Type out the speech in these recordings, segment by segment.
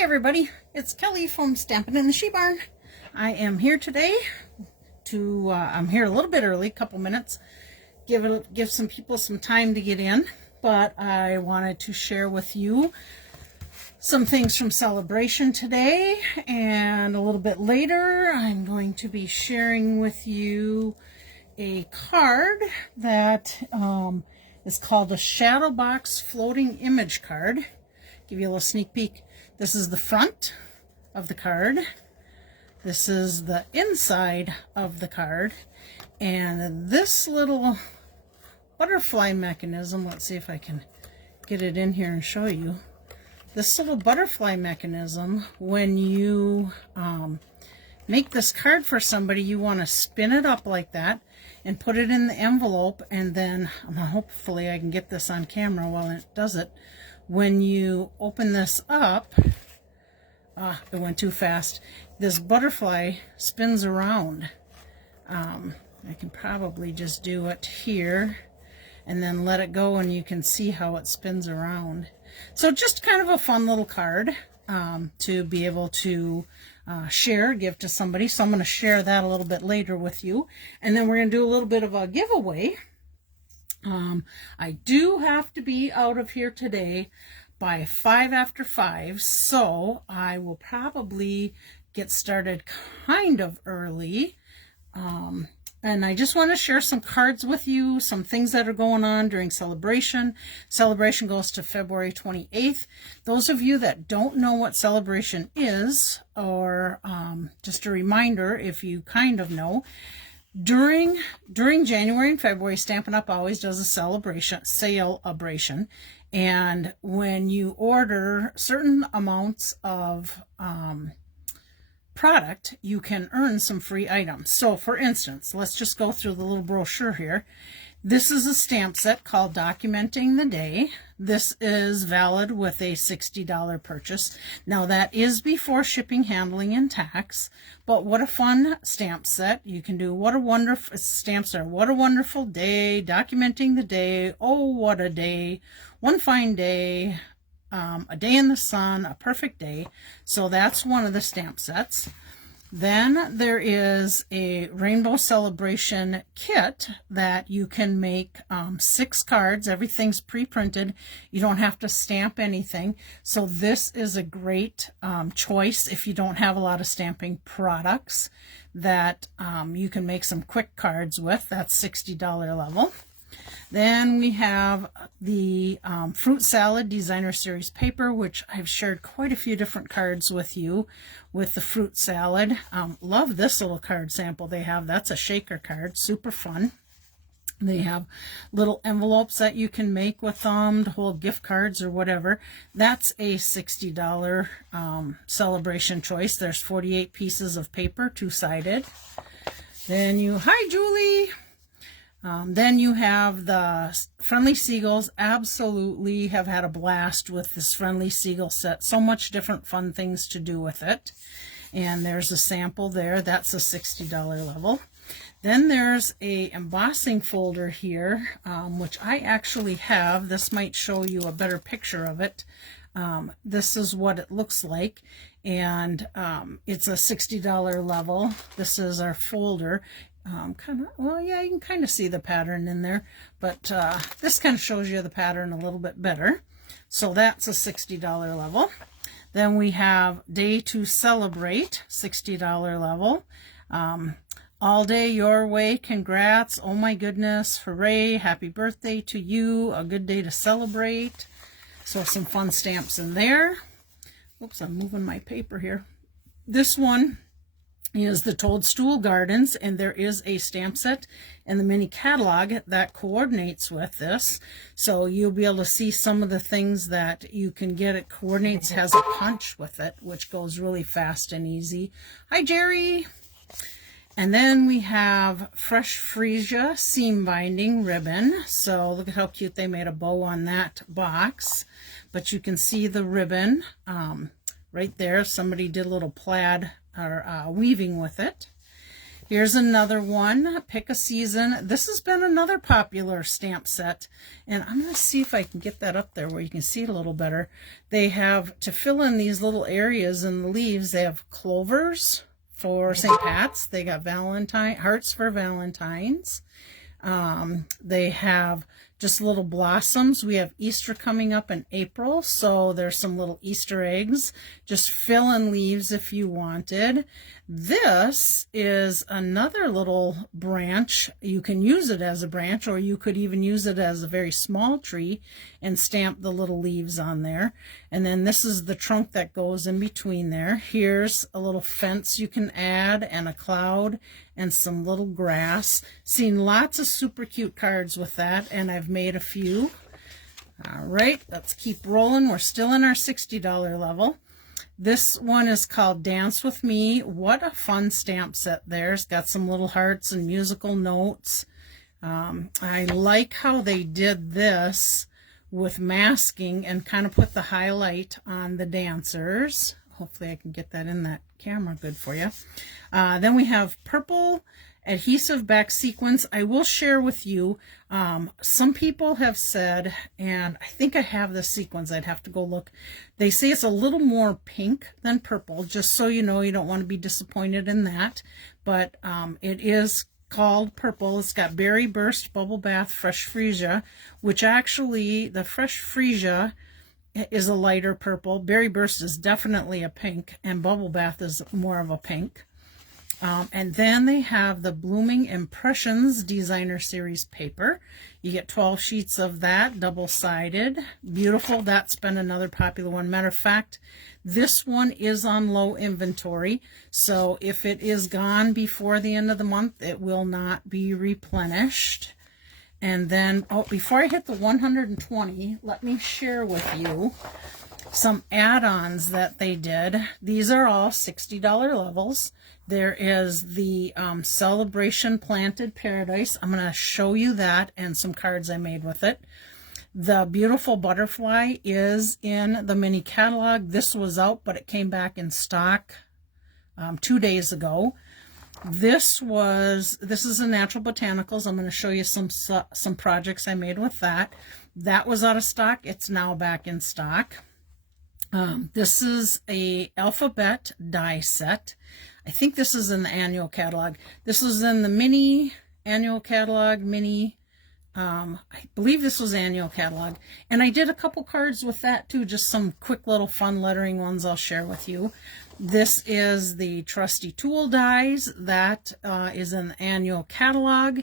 Hey everybody, it's Kelly from Stampin' in the She Barn. I am here today to, I'm here a little bit early, a couple minutes, give some people some time to get in, but I wanted to share with you some things from Celebration today, and a little bit later I'm going to be sharing with you a card that is called a Shadow Box Floating Image Card. Give you a little sneak peek. This is the front of the card. This is the inside of the card. And this little butterfly mechanism, let's see if I can get it in here and show you. This little butterfly mechanism, when you make this card for somebody, you want to spin it up like that and put it in the envelope, and then hopefully I can get this on camera while it does it. When you open this up, it went too fast. This butterfly spins around. I can probably just do it here and then let it go, and you can see how it spins around. So just kind of a fun little card to be able to give to somebody. So I'm going to share that a little bit later with you. And then we're going to do a little bit of a giveaway. I do have to be out of here today by 5 after 5, so I will probably get started kind of early. And I just want to share some cards with you, some things that are going on during Celebration. Celebration goes to February 28th. Those of you that don't know what Celebration is, or just a reminder if you kind of know, during January and February, Stampin' Up! Always does a celebration, and when you order certain amounts of product, you can earn some free items. So for instance, let's just go through the little brochure here. This is a stamp set called Documenting the Day. This is valid with a $60 purchase. Now that is before shipping, handling, and tax, but what a fun stamp set. You can do what a wonderful stamps are. What a wonderful day, documenting the day, oh what a day, one fine day, a day in the sun, a perfect day. So that's one of the stamp sets. Then there is a Rainbow Celebration kit that you can make 6 cards. Everything's pre-printed. You don't have to stamp anything. So this is a great choice if you don't have a lot of stamping products that you can make some quick cards with. That's $60 level. Then we have the Fruit Salad Designer Series paper, which I've shared quite a few different cards with you with the fruit salad. Love this little card sample they have. That's a shaker card, super fun. They have little envelopes that you can make with them to hold gift cards or whatever. That's a $60 celebration choice. There's 48 pieces of paper, two-sided. Then hi Julie! Then you have the Friendly Seagulls. Absolutely have had a blast with this Friendly Seagull set. So much different fun things to do with it. And there's a sample there. That's a $60 level. Then there's a embossing folder here, which I actually have. This might show you a better picture of it. This is what it looks like, and it's a $60 level. This is our folder. Well, yeah, you can kind of see the pattern in there, but this kind of shows you the pattern a little bit better. So that's a $60 level. Then we have Day to Celebrate, $60 level. All Day Your Way, congrats, oh my goodness, hooray, happy birthday to you, a good day to celebrate. So some fun stamps in there. Oops, I'm moving my paper here. This one is the Toadstool Gardens, and there is a stamp set in the mini catalog that coordinates with this. So you'll be able to see some of the things that you can get. It coordinates, has a punch with it, which goes really fast and easy. Hi, Jerry! And then we have Fresh Freesia seam binding ribbon. So look at how cute they made a bow on that box. But you can see the ribbon right there. Somebody did a little plaid or weaving with it. Here's another one, Pick a Season. This has been another popular stamp set, and I'm going to see if I can get that up there where you can see it a little better. They have, to fill in these little areas in the leaves, they have clovers for St. Pat's. They got hearts for Valentine's. They have just little blossoms. We have Easter coming up in April, so there's some little Easter eggs. Just fill in leaves if you wanted. This is another little branch. You can use it as a branch, or you could even use it as a very small tree and stamp the little leaves on there. And then this is the trunk that goes in between there. Here's a little fence you can add, and a cloud, and some little grass. Seen lots of super cute cards with that, and I've made a few. All right, let's keep rolling. We're still in our $60 level. This one is called Dance With Me. What a fun stamp set there. It's got some little hearts and musical notes. I like how they did this with masking and kind of put the highlight on the dancers. Hopefully I can get that in that camera good for you. Then we have purple adhesive back sequins. I will share with you, some people have said, and I think I have the sequins, I'd have to go look. They say it's a little more pink than purple, just so you know, you don't want to be disappointed in that. But it is called purple. It's got Berry Burst, Bubble Bath, Fresh Freesia, which actually the Fresh Freesia is a lighter purple. Berry Burst is definitely a pink, and Bubble Bath is more of a pink. And then they have the Blooming Impressions Designer Series paper. You get 12 sheets of that, double-sided. Beautiful. That's been another popular one. Matter of fact, this one is on low inventory, so if it is gone before the end of the month, it will not be replenished. And then, before I hit the 120, let me share with you some add-ons that they did. These are all $60 levels. There is the Celebration Planted Paradise. I'm going to show you that and some cards I made with it. The Beautiful Butterfly is in the mini catalog. This was out, but it came back in stock 2 days ago. This is a Natural Botanicals. I'm going to show you some projects I made with that. That was out of stock. It's now back in stock. This is a alphabet die set. I think this is in the annual catalog. This is in the mini annual catalog, I believe this was annual catalog. And I did a couple cards with that too, just some quick little fun lettering ones I'll share with you. This is the Trusty Tool dies. That is in the annual catalog.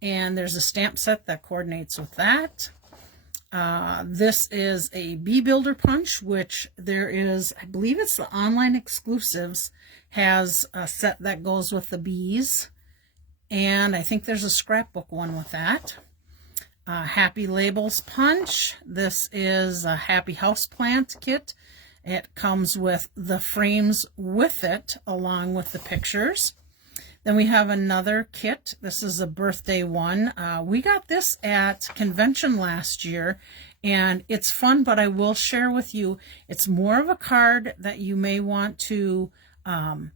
And there's a stamp set that coordinates with that. This is a Bee Builder Punch, which there is, I believe it's the online exclusives, has a set that goes with the bees. And I think there's a scrapbook one with that. Happy Labels Punch. This is a Happy Houseplant kit. It comes with the frames with it, along with the pictures. Then we have another kit. This is a birthday one. We got this at convention last year, and it's fun, but I will share with you, it's more of a card that you may want to hand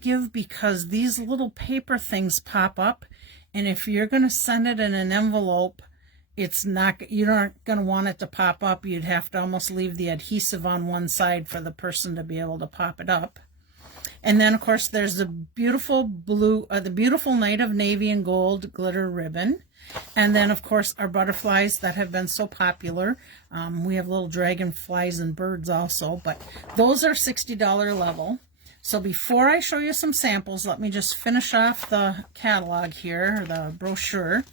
give, because these little paper things pop up, and if you're going to send it in an envelope, you're not going to want it to pop up. You'd have to almost leave the adhesive on one side for the person to be able to pop it up. And then, of course, there's the beautiful the beautiful Night of Navy and Gold glitter ribbon. And then, of course, our butterflies that have been so popular. We have little dragonflies and birds also, but those are $60 level. So before I show you some samples, let me just finish off the catalog here, the brochure.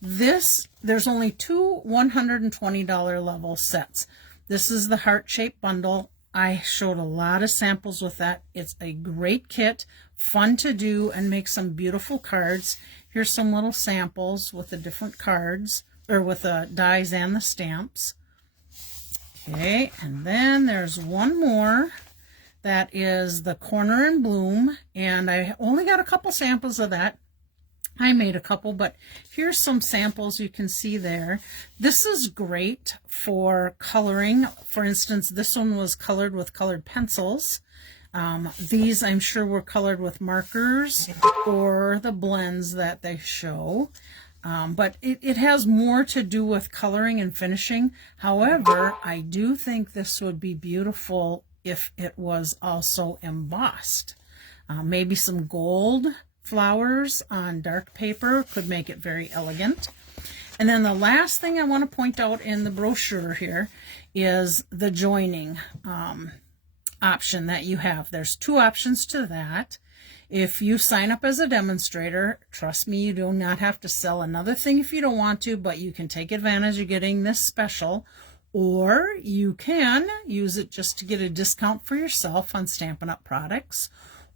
There's only two $120 level sets. This is the heart-shaped bundle. I showed a lot of samples with that. It's a great kit, fun to do, and make some beautiful cards. Here's some little samples with the different cards, or with the dies and the stamps. Okay, and then there's one more. That is the Corner and Bloom, and I only got a couple samples of that. I made a couple, but here's some samples you can see there. This is great for coloring. For instance, this one was colored with colored pencils. These I'm sure were colored with markers or the blends that they show. But it has more to do with coloring and finishing. However, I do think this would be beautiful if it was also embossed. Maybe some gold flowers on dark paper could make it very elegant. And then the last thing I want to point out in the brochure here is the joining option that you have. There's two options to that. If you sign up as a demonstrator, trust me, you do not have to sell another thing if you don't want to, but you can take advantage of getting this special, or you can use it just to get a discount for yourself on Stampin' Up! Products,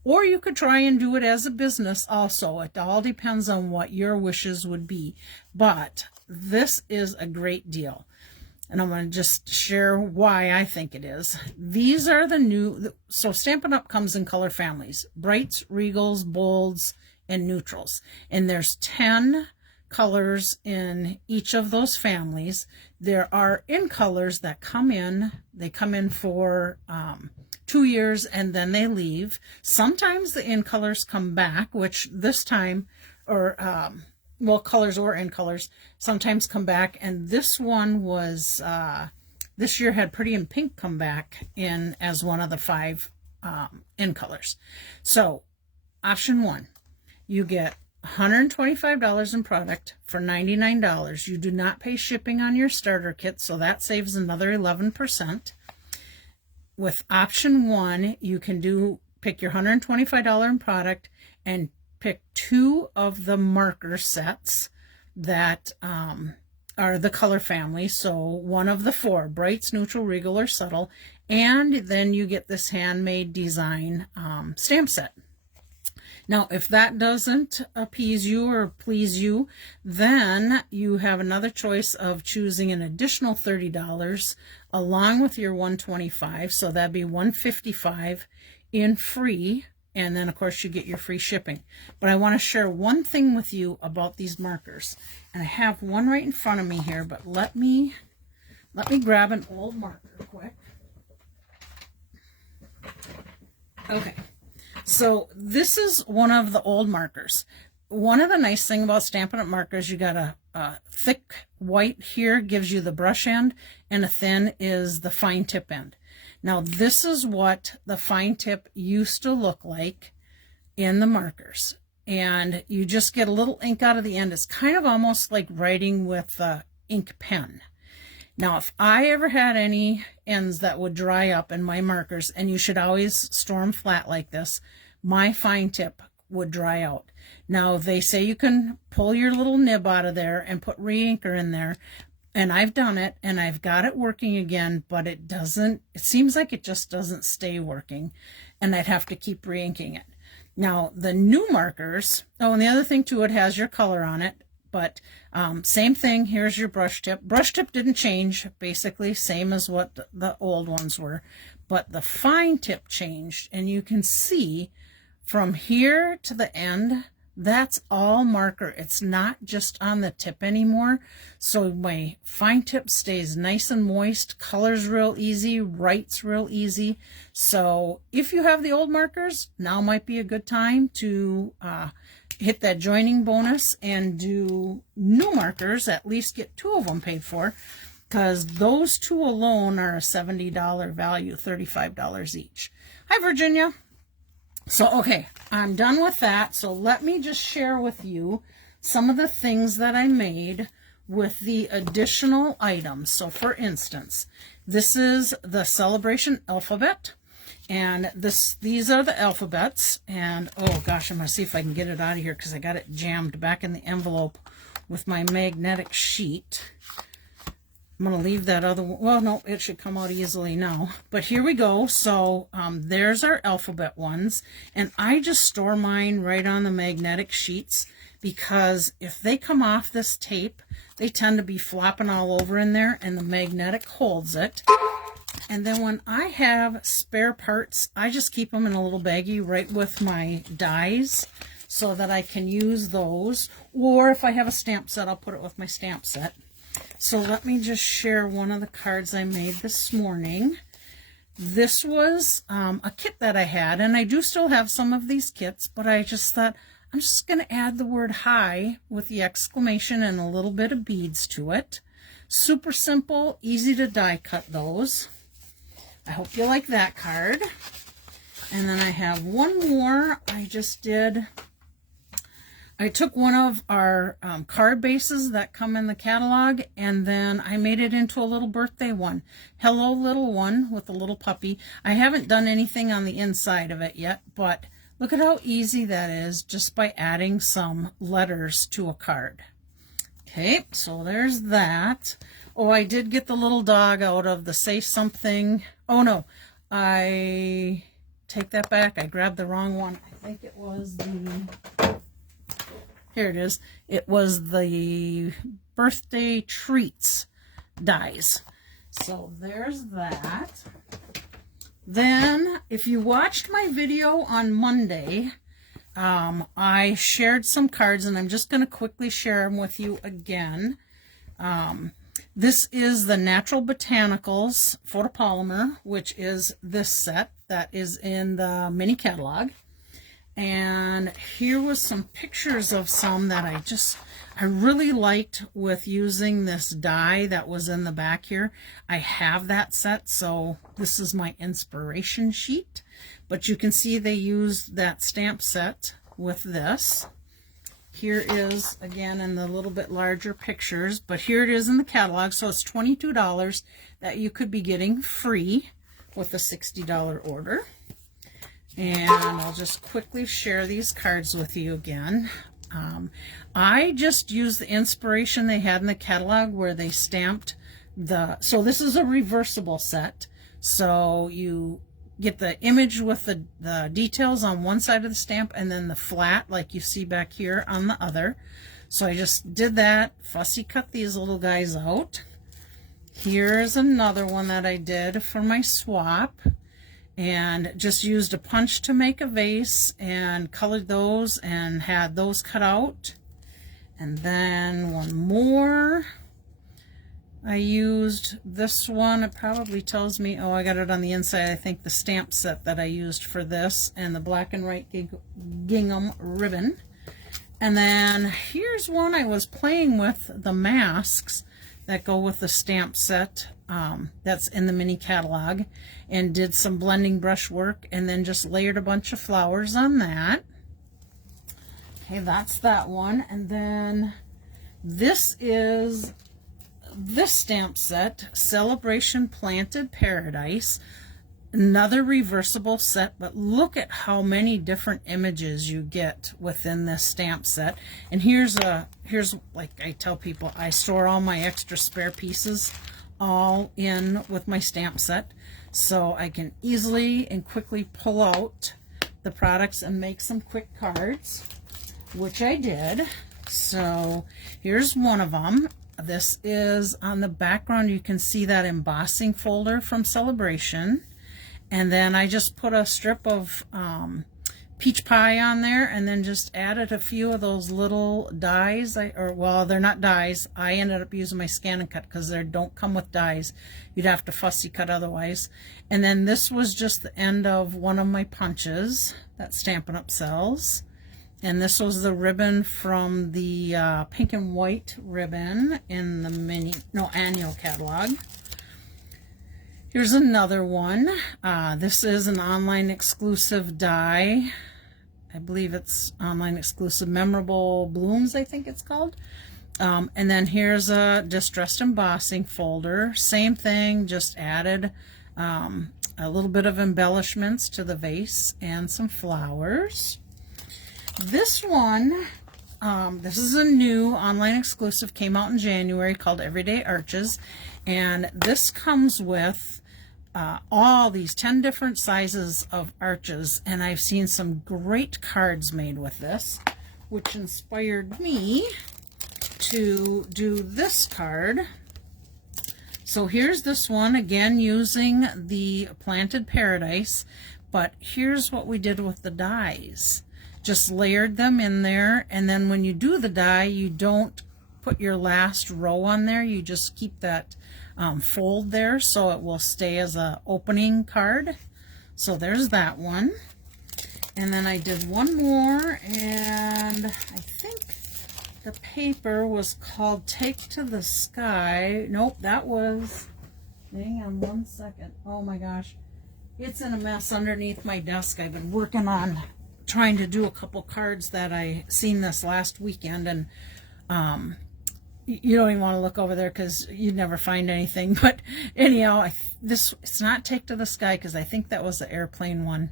or you could try and do it as a business also. It all depends on what your wishes would be, but this is a great deal. And I'm going to just share why I think it is. These are the new, so Stampin' Up! Comes in color families: brights, regals, bolds, and neutrals. And there's 10 colors in each of those families. There are in colors that come in. They come in for 2 years and then they leave. Sometimes the in colors come back, which this time, or well, colors or in colors sometimes come back, and this one was this year had Pretty in Pink come back in as one of the 5 in colors. So option 1, you get $125 in product for $99. You do not pay shipping on your starter kit, so that saves another 11%. With option 1, you can pick your $125 in product and pick 2 of the marker sets that are the color family. So one of the 4, brights, neutral, regal, or subtle, and then you get this handmade design stamp set. Now, if that doesn't appease you or please you, then you have another choice of choosing an additional $30 along with your $125. So that'd be $155 in free. And then, of course, you get your free shipping. But I want to share one thing with you about these markers. And I have one right in front of me here, but let me grab an old marker quick. Okay, so this is one of the old markers. One of the nice things about Stampin' Up! Markers, you got a thick white here, gives you the brush end, and a thin is the fine tip end. Now, this is what the fine tip used to look like in the markers. And you just get a little ink out of the end. It's kind of almost like writing with an ink pen. Now, if I ever had any ends that would dry up in my markers, and you should always store them flat like this, my fine tip would dry out. Now, they say you can pull your little nib out of there and put re-inker in there. And I've done it, and I've got it working again, but it seems like it just doesn't stay working, and I'd have to keep re-inking it. Now, the new markers, oh, and the other thing too, it has your color on it, but same thing, here's your brush tip. Brush tip didn't change, basically, same as what the old ones were, but the fine tip changed, and you can see from here to the end, that's all marker. It's not just on the tip anymore. So my fine tip stays nice and moist, colors real easy, writes real easy. So if you have the old markers, now might be a good time to hit that joining bonus and do new markers, at least get 2 of them paid for, because those 2 alone are a $70 value, $35 each. Hi, Virginia. So, okay, I'm done with that. So let me just share with you some of the things that I made with the additional items. So for instance, this is the celebration alphabet, and these are the alphabets. And oh gosh, I'm going to see if I can get it out of here because I got it jammed back in the envelope with my magnetic sheet. I'm going to leave that other one. Well, no, it should come out easily now. But here we go. So there's our alphabet ones. And I just store mine right on the magnetic sheets because if they come off this tape, they tend to be flopping all over in there, and the magnetic holds it. And then when I have spare parts, I just keep them in a little baggie right with my dies so that I can use those. Or if I have a stamp set, I'll put it with my stamp set. So let me just share one of the cards I made this morning. This was a kit that I had, and I do still have some of these kits, but I just thought I'm just going to add the word hi with the exclamation and a little bit of beads to it. Super simple, easy to die cut those. I hope you like that card. And then I have one more I took one of our card bases that come in the catalog, and then I made it into a little birthday one. Hello Little One with a little puppy. I haven't done anything on the inside of it yet, but look at how easy that is just by adding some letters to a card. Okay, so there's that. Oh, I did get the little dog out of the Say Something. Oh no, I take that back. I grabbed the wrong one. I think it was here it is. It was the Birthday Treats dies. So there's that. Then, if you watched my video on Monday, I shared some cards, and I'm just going to quickly share them with you again. This is the Natural Botanicals Photopolymer, which is this set that is in the mini catalog. And here was some pictures of some that I really liked with using this die that was in the back here. I have that set, so this is my inspiration sheet. But you can see they used that stamp set with this. Here is, again, in the little bit larger pictures, but here it is in the catalog. So it's $22 that you could be getting free with a $60 order. And I'll just quickly share these cards with you again. I just used the inspiration they had in the catalog where they stamped so this is a reversible set. So you get the image with the details on one side of the stamp and then the flat like you see back here on the other. So I just did that, fussy cut these little guys out. Here's another one that I did for my swap. And just used a punch to make a vase and colored those and had those cut out. And then one more. I used this one. It probably tells me, oh, I got it on the inside. I think the stamp set that I used for this and the black and white gingham ribbon. And then here's one I was playing with the masks that go with the stamp set that's in the mini catalog, and did some blending brush work and then just layered a bunch of flowers on that. Okay, that's that one. And then this is this stamp set, Celebration Planted Paradise. Another reversible set, but look at how many different images you get within this stamp set. And here's like I tell people, I store all my extra spare pieces all in with my stamp set, so I can easily and quickly pull out the products and make some quick cards, which I did. So here's one of them. This is on the background. You can see that embossing folder from Celebration. And then I just put a strip of peach pie on there, and then just added a few of those little dies. Well, they're not dies. I ended up using my scan and cut because they don't come with dies. You'd have to fussy cut otherwise. And then this was just the end of one of my punches that Stampin' Up! Sells. And this was the ribbon from the pink and white ribbon in the annual catalog. Here's another one. This is an online exclusive die. I believe it's online exclusive Memorable Blooms, I think it's called. And then here's a distressed embossing folder. Same thing, just added a little bit of embellishments to the vase and some flowers. This one, this is a new online exclusive, came out in January, called Everyday Arches. And this comes with all these 10 different sizes of arches, and I've seen some great cards made with this, which inspired me to do this card. So here's this one, again using the Planted Paradise, but here's what we did with the dies. Just layered them in there, and then when you do the die, you don't put your last row on there, you just keep that fold there, so it will stay as a opening card. So there's that one. And then I did one more, and I think the paper was called Take to the Sky. Nope, that was, hang on one second. Oh my gosh. It's in a mess underneath my desk. I've been working on trying to do a couple cards that I seen this last weekend, and you don't even want to look over there because you'd never find anything. But anyhow, it's not Take to the Sky, because I think that was the airplane one.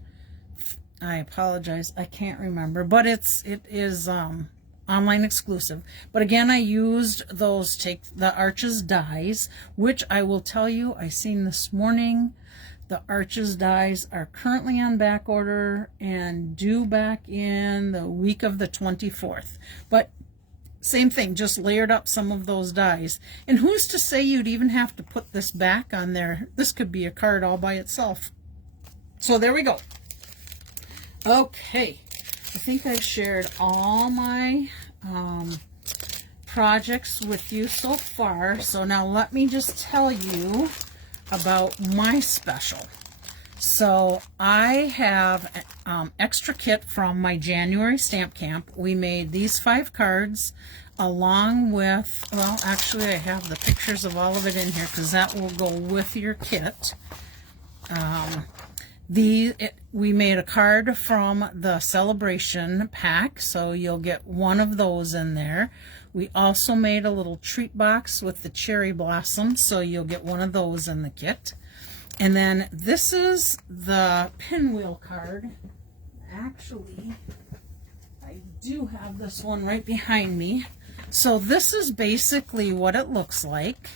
I apologize, I can't remember, but it is online exclusive. But again, I used those the Arches dies, which I will tell you, I seen this morning. The Arches dies are currently on back order and due back in the week of the 24th. But same thing, just layered up some of those dies. And who's to say you'd even have to put this back on there? This could be a card all by itself. So there we go. Okay, I think I've shared all my projects with you so far. So now let me just tell you about my special. So I have extra kit from my January stamp camp. We made these 5 cards along with, well, actually I have the pictures of all of it in here because that will go with your kit. We made a card from the celebration pack, so you'll get one of those in there. We also made a little treat box with the cherry blossom, so you'll get one of those in the kit. And then this is the pinwheel card. Actually, I do have this one right behind me. So this is basically what it looks like,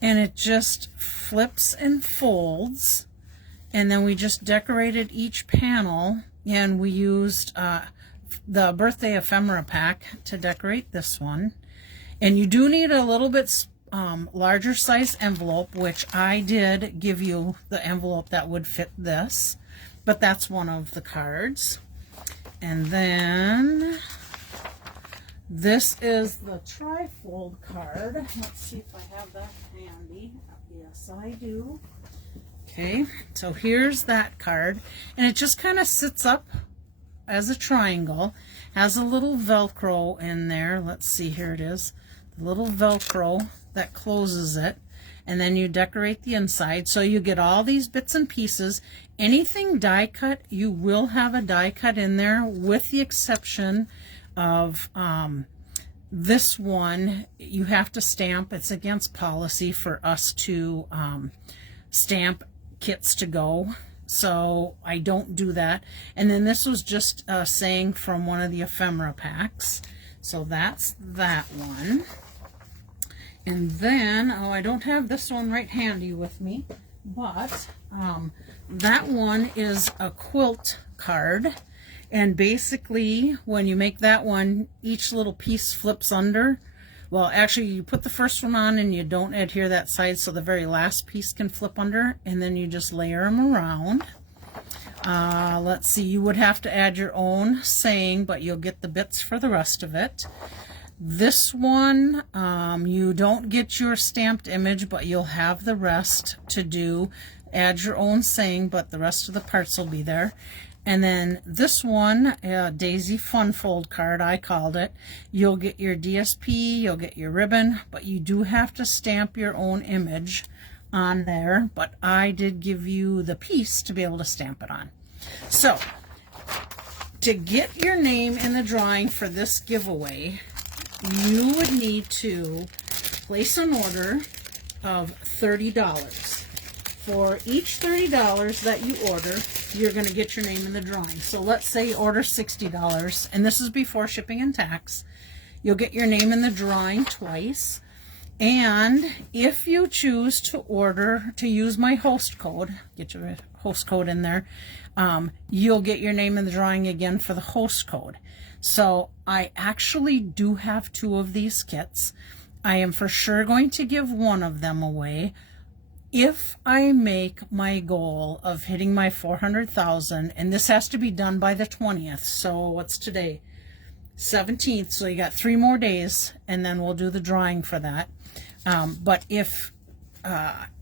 and it just flips and folds. And then we just decorated each panel, and we used the birthday ephemera pack to decorate this one. And you do need a little bit larger size envelope, which I did give you the envelope that would fit this, but that's one of the cards. And then this is the trifold card. Let's see if I have that handy. Yes, I do. Okay, so here's that card, and it just kind of sits up as a triangle, has a little Velcro in there. Let's see, here it is, the little Velcro that closes it, and then you decorate the inside. So you get all these bits and pieces. Anything die cut, you will have a die cut in there, with the exception of this one. You have to stamp. It's against policy for us to stamp kits to go, so I don't do that. And then this was just a saying from one of the ephemera packs, so that's that one. And then, oh, I don't have this one right handy with me, but that one is a quilt card, and basically when you make that one, each little piece flips under. Well, actually, you put the first one on and you don't adhere that side, so the very last piece can flip under, and then you just layer them around. Let's see, you would have to add your own saying, but you'll get the bits for the rest of it. This one, you don't get your stamped image, but you'll have the rest to do. Add your own saying, but the rest of the parts will be there. And then this one, Daisy Fun Fold card, I called it. You'll get your DSP, you'll get your ribbon, but you do have to stamp your own image on there. But I did give you the piece to be able to stamp it on. So, to get your name in the drawing for this giveaway, you would need to place an order of $30. For each $30 that you order, you're going to get your name in the drawing. So let's say you order $60, and this is before shipping and tax. You'll get your name in the drawing twice. And if you choose to use my host code, get your host code in there, you'll get your name in the drawing again for the host code. So I actually do have 2 of these kits. I am for sure going to give one of them away. If I make my goal of hitting my 400,000, and this has to be done by the 20th, so what's today? 17th, so you got 3 more days, and then we'll do the drawing for that. But if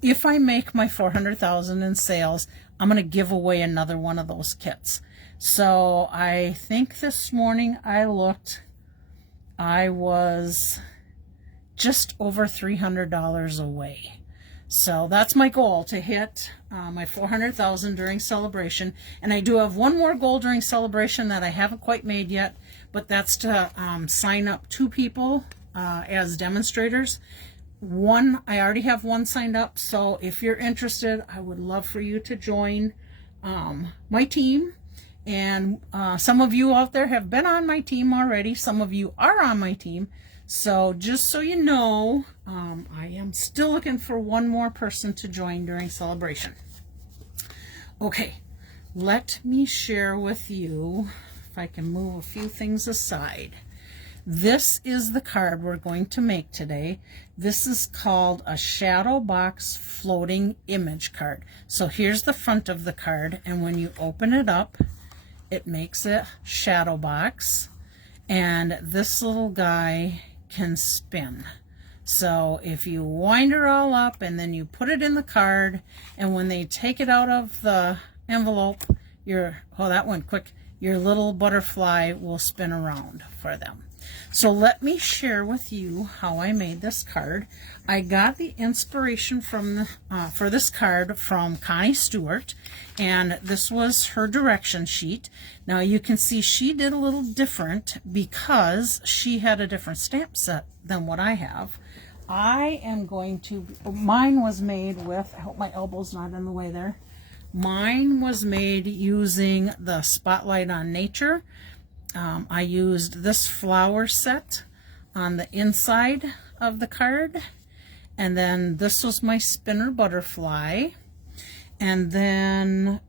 if I make my 400,000 in sales, I'm going to give away another one of those kits. So I think this morning I looked, I was just over $300 away. So that's my goal, to hit my 400,000 during celebration. And I do have one more goal during celebration that I haven't quite made yet, but that's to sign up 2 people as demonstrators. I already have one signed up, so if you're interested, I would love for you to join my team. And some of you out there have been on my team already. Some of you are on my team. So just so you know, I am still looking for one more person to join during celebration. Okay, let me share with you, if I can move a few things aside. This is the card we're going to make today. This is called a shadow box floating image card. So here's the front of the card, and when you open it up, it makes a shadow box, and this little guy can spin. So if you wind her all up and then you put it in the card, and when they take it out of the envelope, that went quick, your little butterfly will spin around for them. So let me share with you how I made this card. I got the inspiration from for this card from Connie Stewart, and this was her direction sheet. Now you can see she did a little different because she had a different stamp set than what I have. Mine was made with, I hope my elbow's not in the way there. Mine was made using the Spotlight on Nature. I used this flower set on the inside of the card, and then this was my spinner butterfly, and then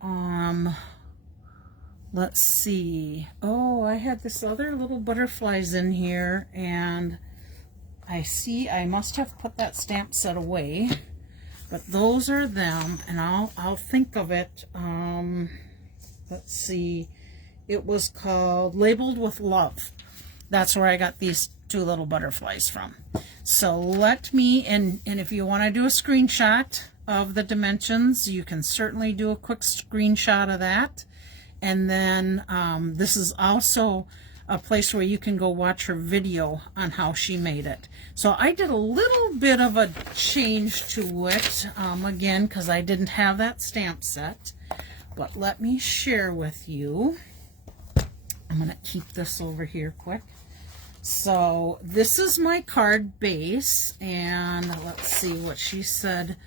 let's see, I had this other little butterflies in here, and I must have put that stamp set away, but those are them, and I'll think of it. Let's see. It was called Labeled with Love. That's where I got these 2 little butterflies from. So let me, and if you want to do a screenshot of the dimensions, you can certainly do a quick screenshot of that. And then this is also a place where you can go watch her video on how she made it. So I did a little bit of a change to it, again, because I didn't have that stamp set. But let me share with you. I'm going to keep this over here quick. So this is my card base, and let's see what she said.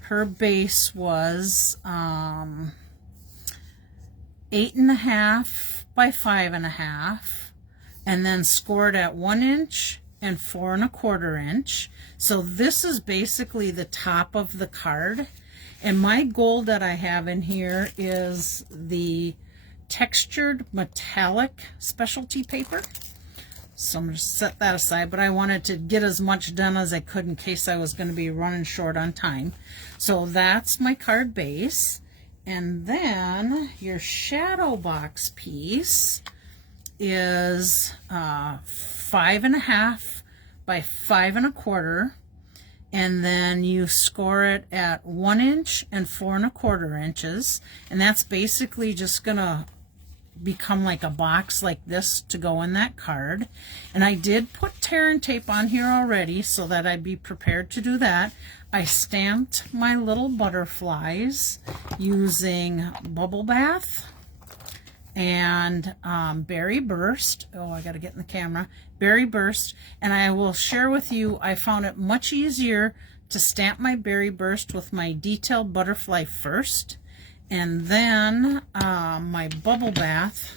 Her base was 8.5 by 5.5, and then scored at 1 inch and 4 1/4 inch. So this is basically the top of the card. And my gold that I have in here is the textured metallic specialty paper. So I'm going to set that aside, but I wanted to get as much done as I could in case I was going to be running short on time. So that's my card base. And then your shadow box piece is 5.5 by 5 1/4. And then you score it at 1 inch and 4 1/4 inches. And that's basically just going to become like a box like this to go in that card. And I did put tear and tape on here already so that I'd be prepared to do that. I stamped my little butterflies using Bubble Bath and Berry Burst. I got to get in the camera. Berry Burst. And I will share with you, I found it much easier to stamp my Berry Burst with my detailed butterfly first. And then my Bubble Bath,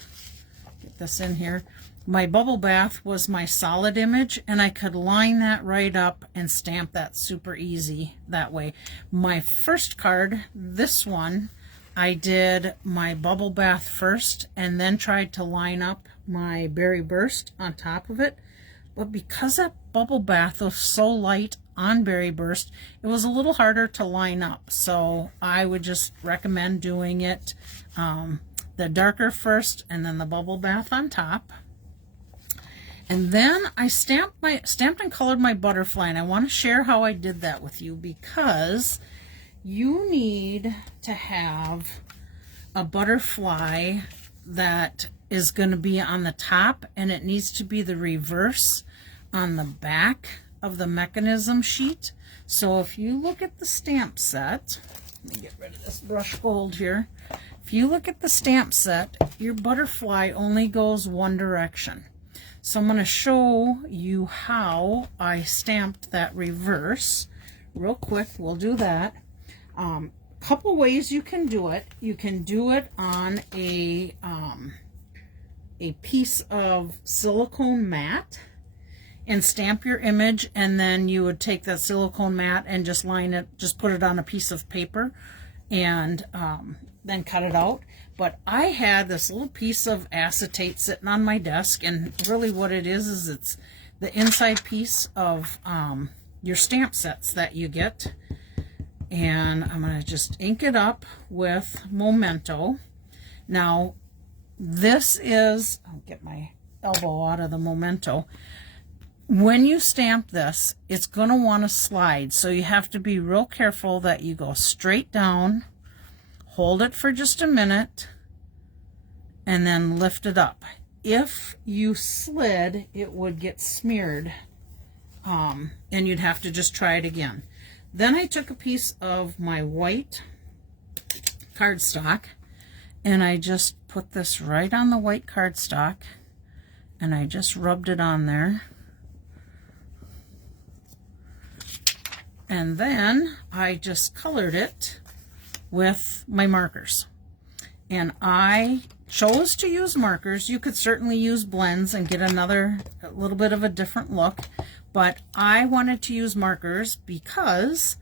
get this in here, my Bubble Bath was my solid image, and I could line that right up and stamp that super easy that way. My first card, this one, I did my Bubble Bath first and then tried to line up my Berry Burst on top of it. But because that Bubble Bath was so light on Berry Burst, it was a little harder to line up. So I would just recommend doing it the darker first and then the Bubble Bath on top. And then I stamped and colored my butterfly, and I want to share how I did that with you, because you need to have a butterfly that is going to be on the top, and it needs to be the reverse on the back of the mechanism sheet. So if you look at the stamp set, let me get rid of this brush gold here. If you look at the stamp set, your butterfly only goes one direction. So I'm going to show you how I stamped that reverse real quick. We'll do that. Couple ways you can do it. You can do it on a piece of silicone mat and stamp your image, and then you would take that silicone mat and just line it, just put it on a piece of paper and then cut it out. But I had this little piece of acetate sitting on my desk, and really what it is it's the inside piece of your stamp sets that you get. And I'm going to just ink it up with Memento. Now, this is, I'll get my elbow out of the Memento. When you stamp this, it's going to want to slide, so you have to be real careful that you go straight down, hold it for just a minute, and then lift it up. If you slid, it would get smeared, and you'd have to just try it again. Then I took a piece of my white cardstock, and I just put this right on the white cardstock, and I just rubbed it on there. And then I just colored it with my markers. And I chose to use markers. You could certainly use blends and get a little bit of a different look, but I wanted to use markers because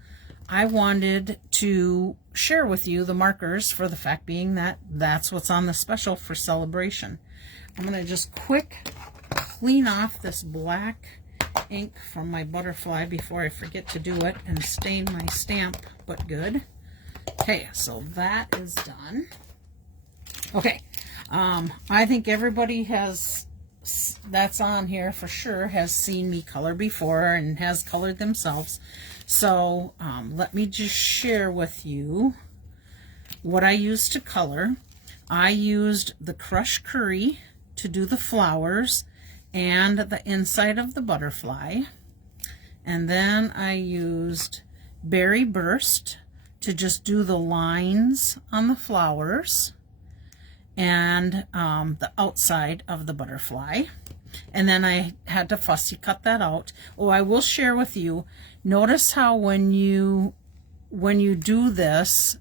I wanted to share with you the markers, for the fact being that that's what's on the special for celebration. I'm going to just clean off this black ink from my butterfly before I forget to do it and stain my stamp, but good. Okay, so that is done. Okay, I think everybody that's on here for sure has seen me color before and has colored themselves. So let me just share with you what I used to color. I used the crushed curry to do the flowers and the inside of the butterfly. And then I used Berry Burst to just do the lines on the flowers and the outside of the butterfly. And then I had to fussy cut that out. Oh, I will share with you, notice how when you do this,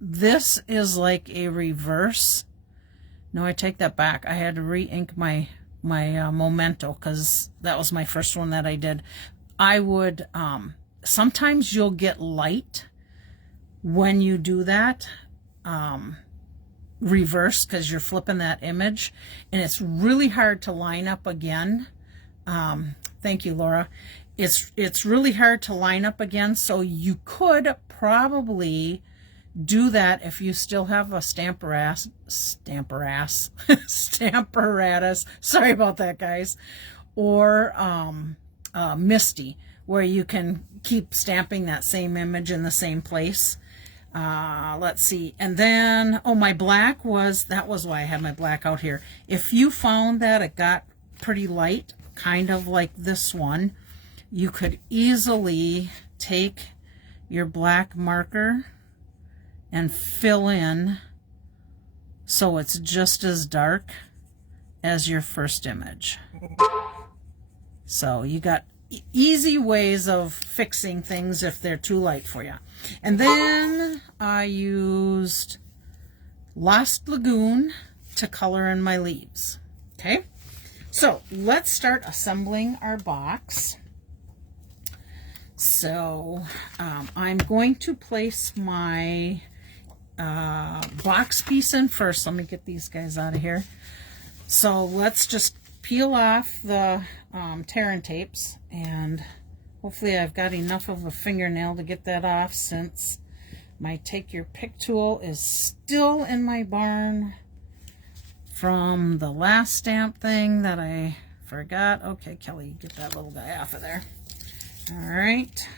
this is like a reverse. No, I take that back. I had to re-ink my Memento because that was my first one that I did. I would, sometimes you'll get light when you do that reverse, because you're flipping that image and it's really hard to line up again. Thank you, Laura. It's really hard to line up again, so you could probably do that if you still have a stamparatus. Sorry about that, guys. Or Misty, where you can keep stamping that same image in the same place. Let's see. And then, oh, my black that was why I had my black out here. If you found that it got pretty light, kind of like this one, you could easily take your black marker and fill in so it's just as dark as your first image. So you got easy ways of fixing things if they're too light for you. And then I used Lost Lagoon to color in my leaves. Okay, so let's start assembling our box. So I'm going to place my box piece in first. Let me get these guys out of here. So let's just peel off the tearing tapes, and hopefully I've got enough of a fingernail to get that off, since my Take Your Pick tool is still in my barn from the last stamp thing that I forgot. Okay, Kelly, get that little guy off of there. All right.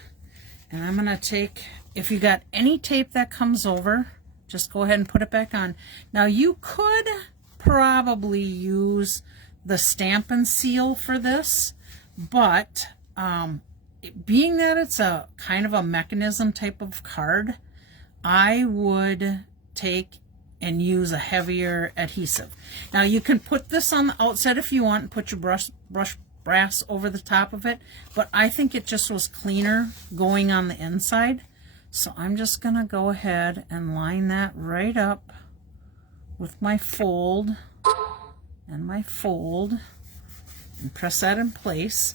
And I'm going to take, if you got any tape that comes over, just go ahead and put it back on. Now, you could probably use the stamp and seal for this, but being that it's a kind of a mechanism type of card, I would take and use a heavier adhesive. Now, you can put this on the outside if you want and put your brush brass over the top of it, but I think it just was cleaner going on the inside. So I'm just going to go ahead and line that right up with my fold and my fold and press that in place.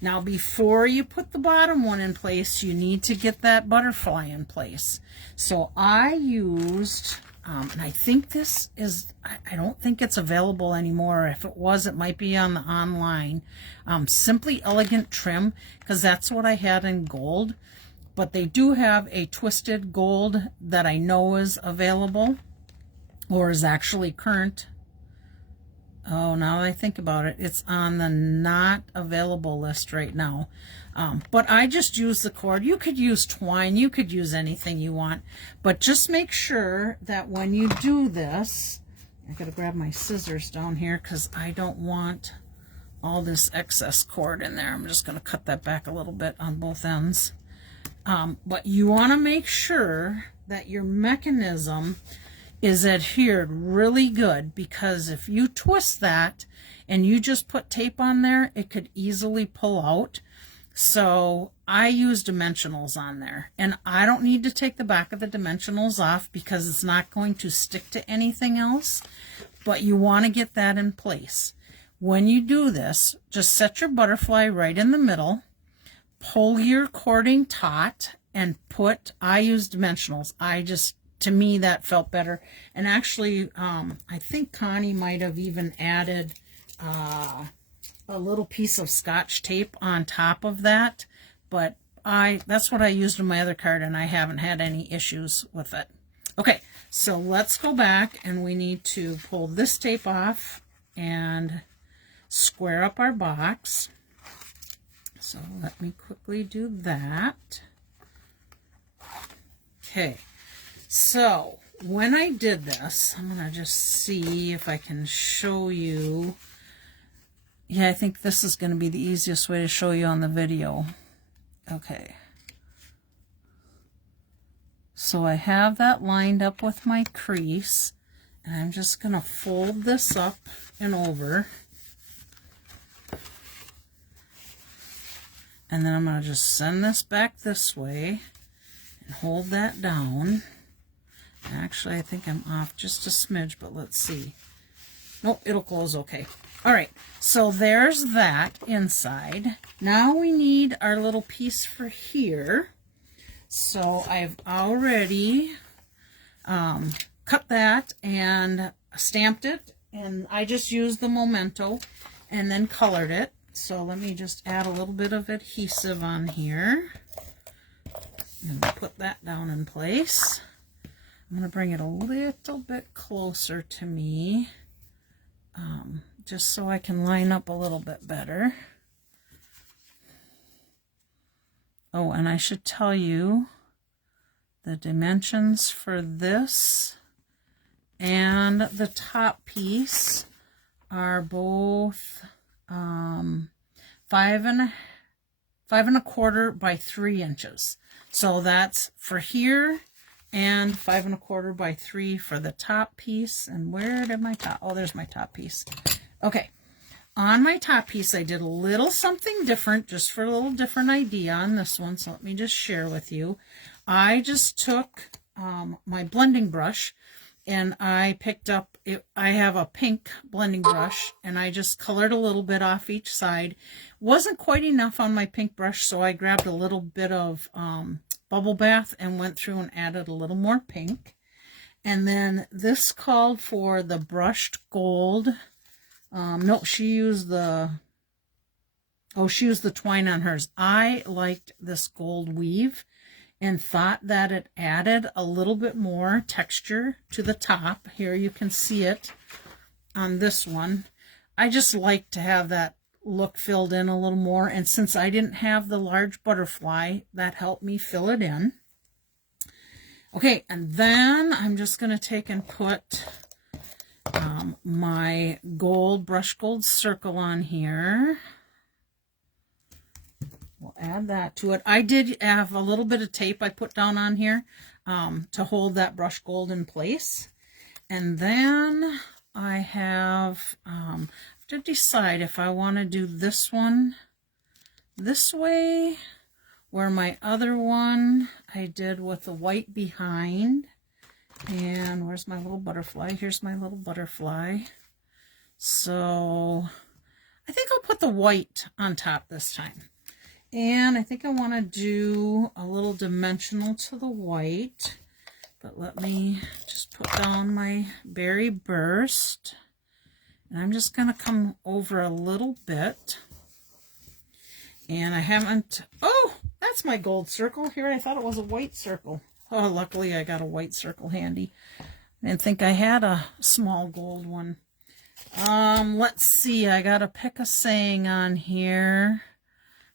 Now, before you put the bottom one in place, you need to get that butterfly in place. So I used, and I think this is, I don't think it's available anymore. If it was, it might be on the online. Simply Elegant Trim, because that's what I had in gold. But they do have a twisted gold that I know is available, or is actually current. Oh, now that I think about it, it's on the not available list right now. But I just use the cord. You could use twine. You could use anything you want. But just make sure that when you do this, I got to grab my scissors down here because I don't want all this excess cord in there. I'm just going to cut that back a little bit on both ends. But you want to make sure that your mechanism is adhered really good, because if you twist that and you just put tape on there, it could easily pull out. So I use dimensionals on there, and I don't need to take the back of the dimensionals off because it's not going to stick to anything else, but you want to get that in place. When you do this, just set your butterfly right in the middle, pull your cording taut, and put, I use dimensionals. To me, that felt better. And actually, I think Connie might have even added a little piece of Scotch tape on top of that. But that's what I used on my other card, and I haven't had any issues with it. Okay, so let's go back, and we need to pull this tape off and square up our box. So let me quickly do that. Okay. So when I did this, I'm going to just see if I can show you. Yeah, I think this is going to be the easiest way to show you on the video. Okay. So I have that lined up with my crease, and I'm just going to fold this up and over. And then I'm going to just send this back this way and hold that down. Actually, I think I'm off just a smidge, but let's see. Nope, it'll close okay. All right, so there's that inside. Now we need our little piece for here. So I've already cut that and stamped it, and I just used the Memento and then colored it. So let me just add a little bit of adhesive on here and put that down in place. I'm going to bring it a little bit closer to me, just so I can line up a little bit better. Oh, and I should tell you the dimensions for this and the top piece are both 5¼ by 3 inches. So that's for here, and 5¼ by 3 for the top piece. And where did my top? Oh, there's my top piece. Okay, on my top piece, I did a little something different, just for a little different idea on this one. So let me just share with you. I just took my blending brush, and I picked up, I have a pink blending brush, and I just colored a little bit off each side. Wasn't quite enough on my pink brush, so I grabbed a little bit of bubble bath and went through and added a little more pink. And then this called for the brushed gold. No, she used the twine on hers. I liked this gold weave and thought that it added a little bit more texture to the top. Here you can see it on this one. I just like to have that look filled in a little more. And since I didn't have the large butterfly, that helped me fill it in. Okay, and then I'm just going to take and put my brush gold circle on here. We'll add that to it. I did have a little bit of tape I put down on here to hold that brush gold in place. And then I have to decide if I want to do this one this way, where my other one I did with the white behind. And where's my little butterfly? Here's my little butterfly. So I think I'll put the white on top this time. And I think I want to do a little dimensional to the white. But let me just put down my berry burst. And I'm just going to come over a little bit. And I haven't... Oh, that's my gold circle. Here, I thought it was a white circle. Oh, luckily I got a white circle handy. I didn't think I had a small gold one. Let's see. I got to pick a saying on here.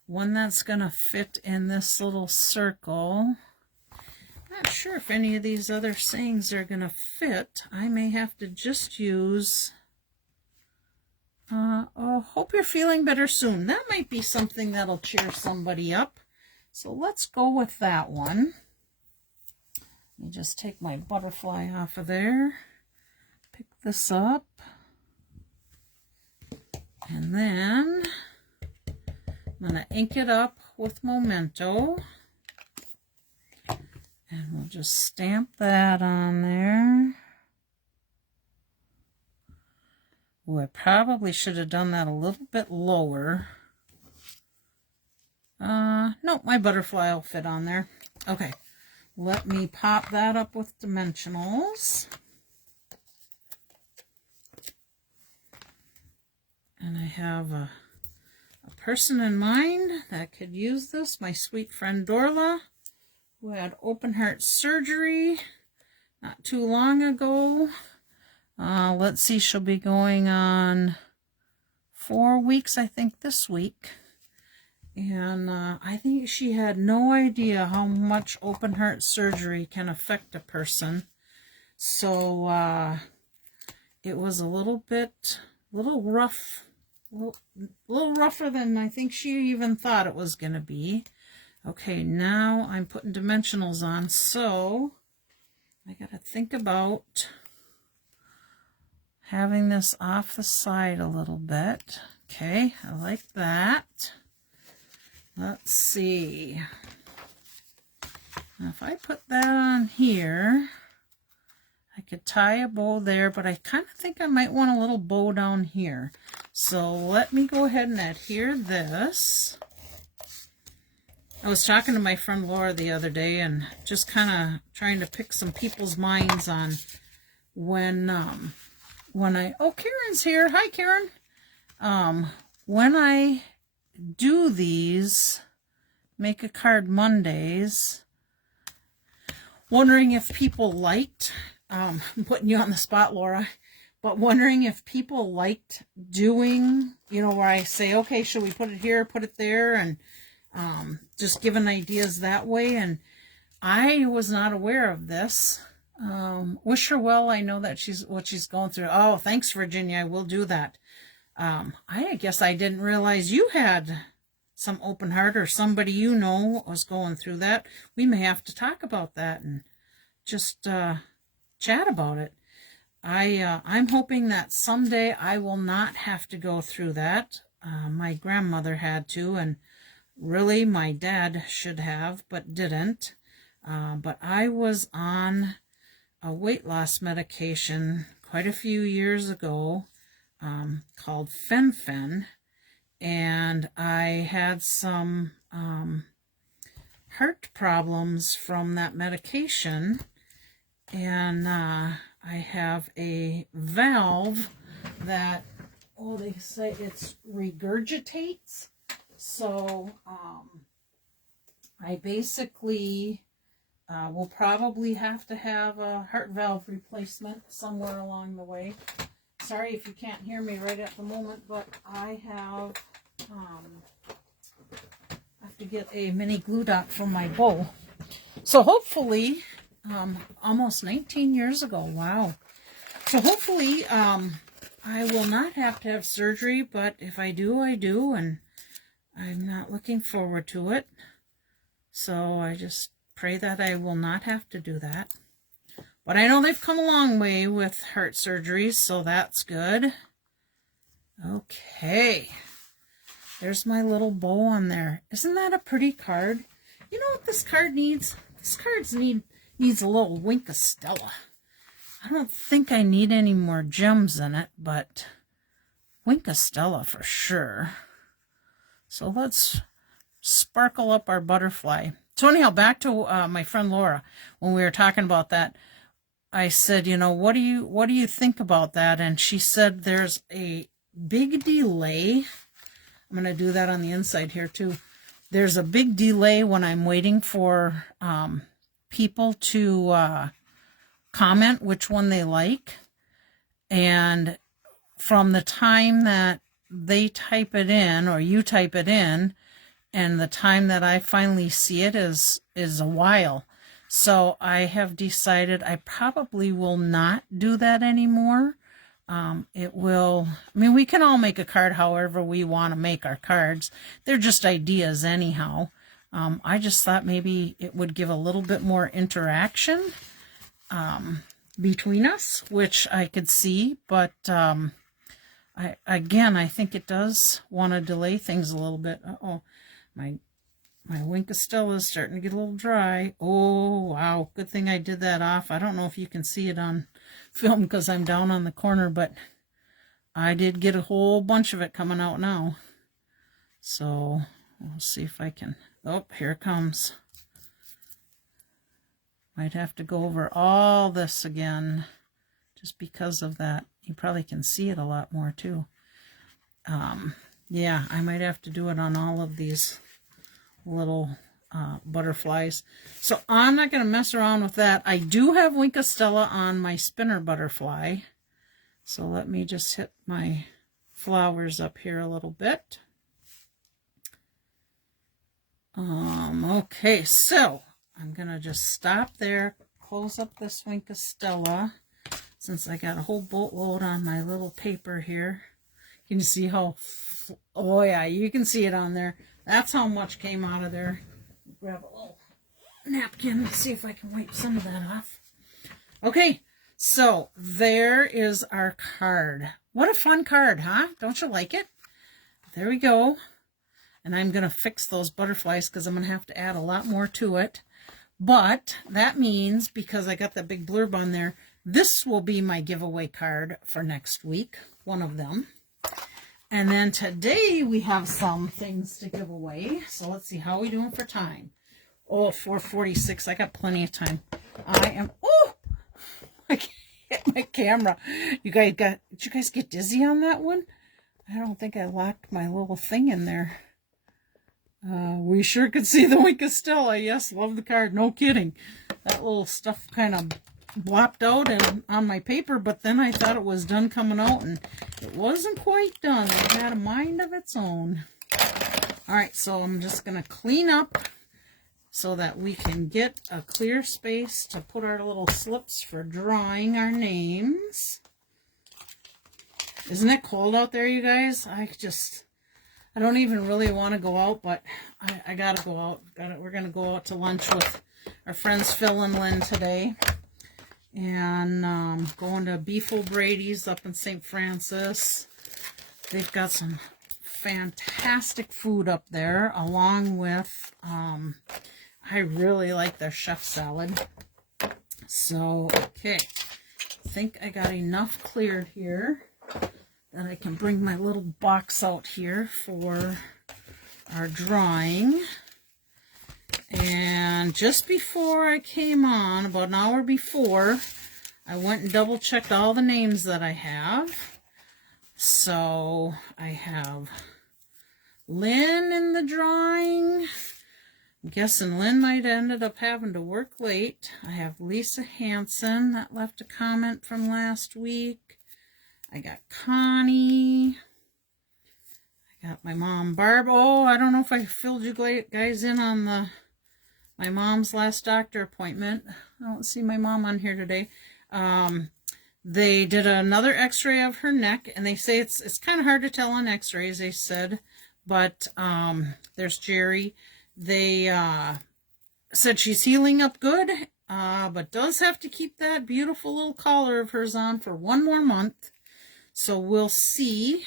One that's going to fit in this little circle. Not sure if any of these other sayings are going to fit. I may have to just use... oh, hope you're feeling better soon. That might be something that'll cheer somebody up. So let's go with that one. Let me just take my butterfly off of there. Pick this up. And then I'm going to ink it up with Memento. And we'll just stamp that on there. Oh, I probably should have done that a little bit lower. Nope, my butterfly will fit on there. Okay, let me pop that up with dimensionals. And I have a person in mind that could use this, my sweet friend Dorla, who had open heart surgery not too long ago. Let's see, she'll be going on 4 weeks, I think, this week. And I think she had no idea how much open heart surgery can affect a person. So it was a little rough, a little rougher than I think she even thought it was going to be. Okay, now I'm putting dimensionals on, so I got to think about having this off the side a little bit. Okay, I like that. Let's see. Now if I put that on here, I could tie a bow there, but I kind of think I might want a little bow down here. So let me go ahead and adhere this. I was talking to my friend Laura the other day and just kind of trying to pick some people's minds on when I, oh, Karen's here. Hi, Karen. When I do these Make a Card Mondays, wondering if people liked, I'm putting you on the spot, Laura, but wondering if people liked doing, you know, where I say, okay, should we put it here, put it there, and just giving ideas that way. And I was not aware of this. Wish her well. I know that what she's going through. Oh, thanks, Virginia. I will do that. I guess I didn't realize you had some open heart, or somebody you know was going through that. We may have to talk about that and just chat about it. I'm hoping that someday I will not have to go through that. My grandmother had to, and really my dad should have, but didn't. But I was on a weight loss medication quite a few years ago called Fen-Phen, and I had some heart problems from that medication, and I have a valve that, oh, they say it's regurgitates. So I basically will probably have to have a heart valve replacement somewhere along the way. Sorry if you can't hear me right at the moment, but I have I have to get a mini glue dot from my bow. So hopefully, almost 19 years ago, wow. So hopefully, I will not have to have surgery, but if I do, I do, and I'm not looking forward to it. So I just pray that I will not have to do that. But I know they've come a long way with heart surgeries, so that's good. Okay. There's my little bow on there. Isn't that a pretty card? You know what this card needs? This card needs a little wink of Stella. I don't think I need any more gems in it, but wink of Stella for sure. So let's sparkle up our butterfly. So anyhow, back to my friend Laura. When we were talking about that, I said, you know, what do you think about that? And she said there's a big delay. I'm going to do that on the inside here too. There's a big delay when I'm waiting for people to comment which one they like. And from the time that they type it in or you type it in and the time that I finally see it is a while. So I have decided I probably will not do that anymore. It will, I mean, we can all make a card however we want to make our cards. They're just ideas anyhow. I just thought maybe it would give a little bit more interaction between us, which I could see, but I think it does want to delay things a little bit. Uh-oh, my wink of Stella is starting to get a little dry. Oh, wow. Good thing I did that off. I don't know if you can see it on film because I'm down on the corner, but I did get a whole bunch of it coming out now. So we'll see if I can. Oh, here it comes. Might have to go over all this again just because of that. You probably can see it a lot more too. Yeah, I might have to do it on all of these little butterflies. So I'm not going to mess around with that. I do have Wink of Stella on my spinner butterfly. So let me just hit my flowers up here a little bit. Okay, so I'm going to just stop there, close up this Wink of Stella, since I got a whole boatload on my little paper here. Can you see how, oh yeah, you can see it on there. That's how much came out of there. Grab a little napkin, see if I can wipe some of that off. Okay, so there is our card. What a fun card, huh? Don't you like it? There we go. And I'm going to fix those butterflies because I'm going to have to add a lot more to it. But that means, because I got that big blurb on there, this will be my giveaway card for next week, one of them. And then today we have some things to give away. So let's see, how are we doing for time? Oh, 4:46. I got plenty of time. I am, oh, I can't hit my camera. Did you guys get dizzy on that one? I don't think I locked my little thing in there. We sure could see the Wink of Stella. Yes, love the card. No kidding. That little stuff kind of blopped out and on my paper, but then I thought it was done coming out, and it wasn't quite done. It had a mind of its own. All right, so I'm just going to clean up so that we can get a clear space to put our little slips for drawing our names. Isn't it cold out there, you guys? I don't even really want to go out, but I gotta go out. We're gonna go out to lunch with our friends Phil and Lynn today, and going to Beef O'Brady's up in St. Francis. They've got some fantastic food up there, along with I really like their chef salad. So okay, I think I got enough cleared here that I can bring my little box out here for our drawing. And just before I came on, about an hour before, I went and double checked all the names that I have. So I have Lynn in the drawing. I'm guessing Lynn might have ended up having to work late. I have Lisa Hansen that left a comment from last week. I got Connie. I Got my mom, Barb. Oh, I don't know if I filled you guys in on my mom's last doctor appointment. I don't see my mom on here today. They did another x-ray of her neck, and they say it's kind of hard to tell on x-rays, they said. But there's Jerry. They said she's healing up good, but does have to keep that beautiful little collar of hers on for 1 more month. So we'll see.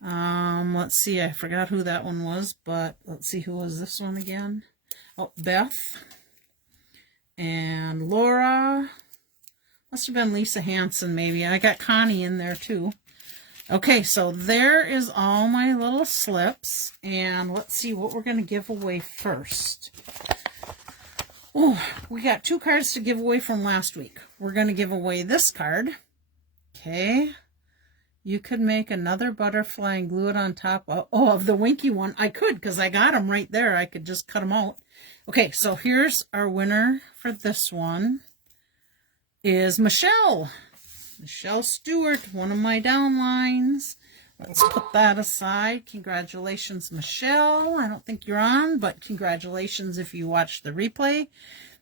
Let's see, I forgot who that one was, but let's see, who was this one again? Oh, Beth and Laura. Must have been Lisa Hanson, maybe. I got Connie in there too. Okay, so there is all my little slips, and let's see what we're going to give away first. Oh, we got 2 cards to give away from last week. We're going to give away this card. Okay. You could make another butterfly and glue it on top of the Winky one. I could, because I got them right there. I could just cut them out. Okay, so here's our winner for this one. Is Michelle. Michelle Stewart, one of my downlines. Let's put that aside. Congratulations, Michelle. I don't think you're on, but congratulations if you watched the replay.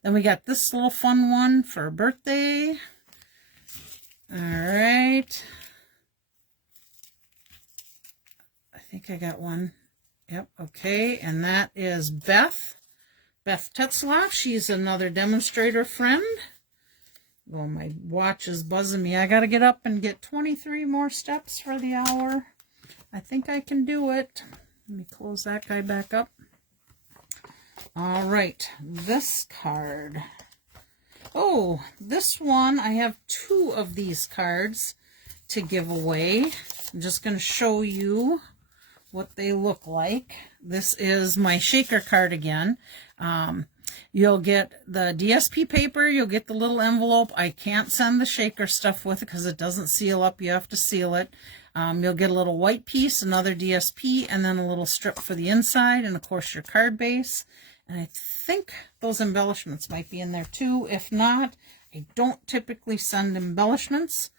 Then we got this little fun one for a birthday. All right. I think I got one. Yep, okay. And that is Beth. Beth Tetzloff. She's another demonstrator friend. Well, my watch is buzzing me. I got to get up and get 23 more steps for the hour. I think I can do it. Let me close that guy back up. All right, this card. Oh, this one, I have 2 of these cards to give away. I'm just going to show you what they look like. This is my shaker card again. You'll get the DSP paper, you'll get the little envelope. I can't send the shaker stuff with it because it doesn't seal up. You have to seal it. You'll get a little white piece, another DSP, and then a little strip for the inside, and of course your card base. And I think those embellishments might be in there too. If not, I don't typically send embellishments,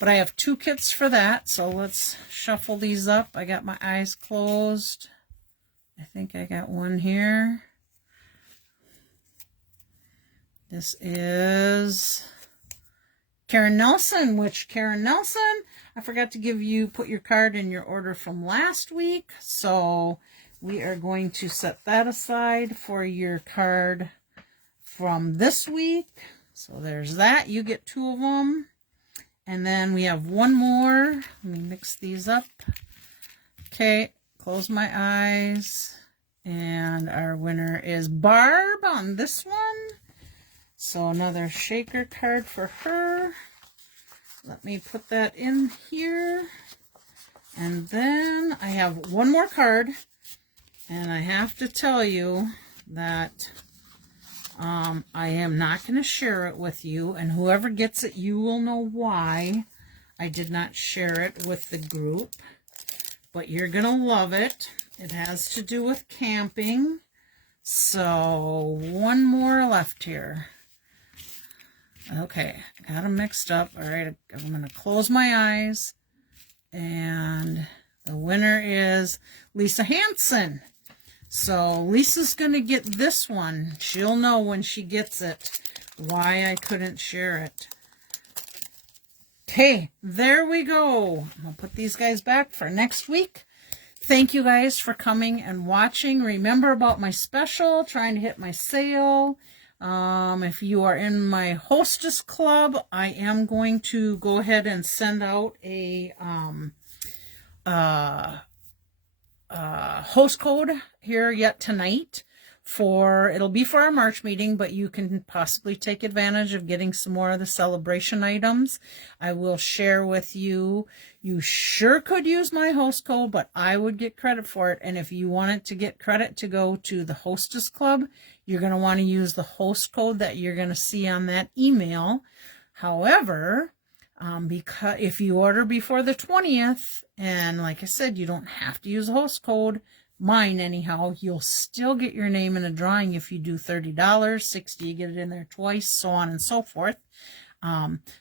but I have 2 kits for that. So let's shuffle these up. I got my eyes closed. I think I got one here. This is Karen Nelson, which Karen Nelson, I forgot to put your card in your order from last week. So we are going to set that aside for your card from this week. So there's that. You get 2 of them. And then we have one more. Let me mix these up. Okay, close my eyes. And our winner is Barb on this one. So another shaker card for her. Let me put that in here. And then I have one more card. And I have to tell you that I am not going to share it with you. And whoever gets it, you will know why I did not share it with the group. But you're going to love it. It has to do with camping. So one more left here. Okay, got them mixed up. All right, I'm going to close my eyes. And the winner is Lisa Hanson. So Lisa's going to get this one. She'll know when she gets it why I couldn't share it. Okay, there we go. I'm going to put these guys back for next week. Thank you guys for coming and watching. Remember about my special, trying to hit my sale. If you are in my hostess club, I am going to go ahead and send out a host code here yet tonight. It'll be for our March meeting, but you can possibly take advantage of getting some more of the celebration items. I will share with you. You sure could use my host code, but I would get credit for it. And if you wanted to get credit to go to the hostess club, you're going to want to use the host code that you're going to see on that email. However, because if you order before the 20th, and like I said, you don't have to use a host code, mine anyhow, you'll still get your name in a drawing if you do $30, $60, you get it in there twice, so on and so forth.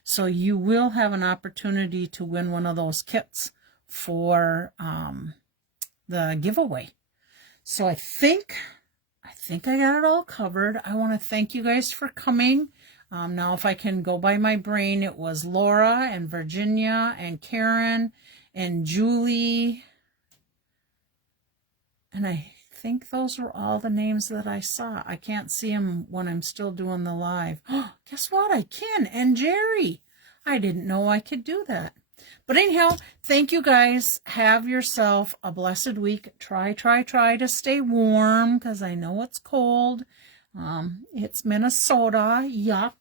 So you will have an opportunity to win one of those kits for the giveaway. So I think I got it all covered. I want to thank you guys for coming. Now, if I can go by my brain, it was Laura and Virginia and Karen and Julie. And I think those are all the names that I saw. I can't see them when I'm still doing the live. Oh, guess what? I can. And Jerry. I didn't know I could do that. But anyhow, thank you guys. Have yourself a blessed week. Try to stay warm because I know it's cold. It's Minnesota. Yuck.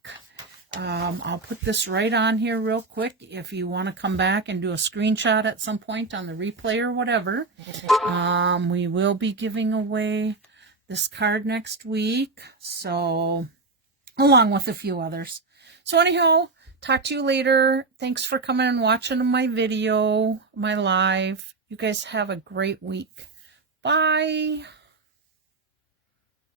I'll put this right on here real quick if you want to come back and do a screenshot at some point on the replay or whatever. We will be giving away this card next week, so along with a few others. So anyhow, talk to you later. Thanks for coming and watching my video, my live. You guys have a great week. Bye.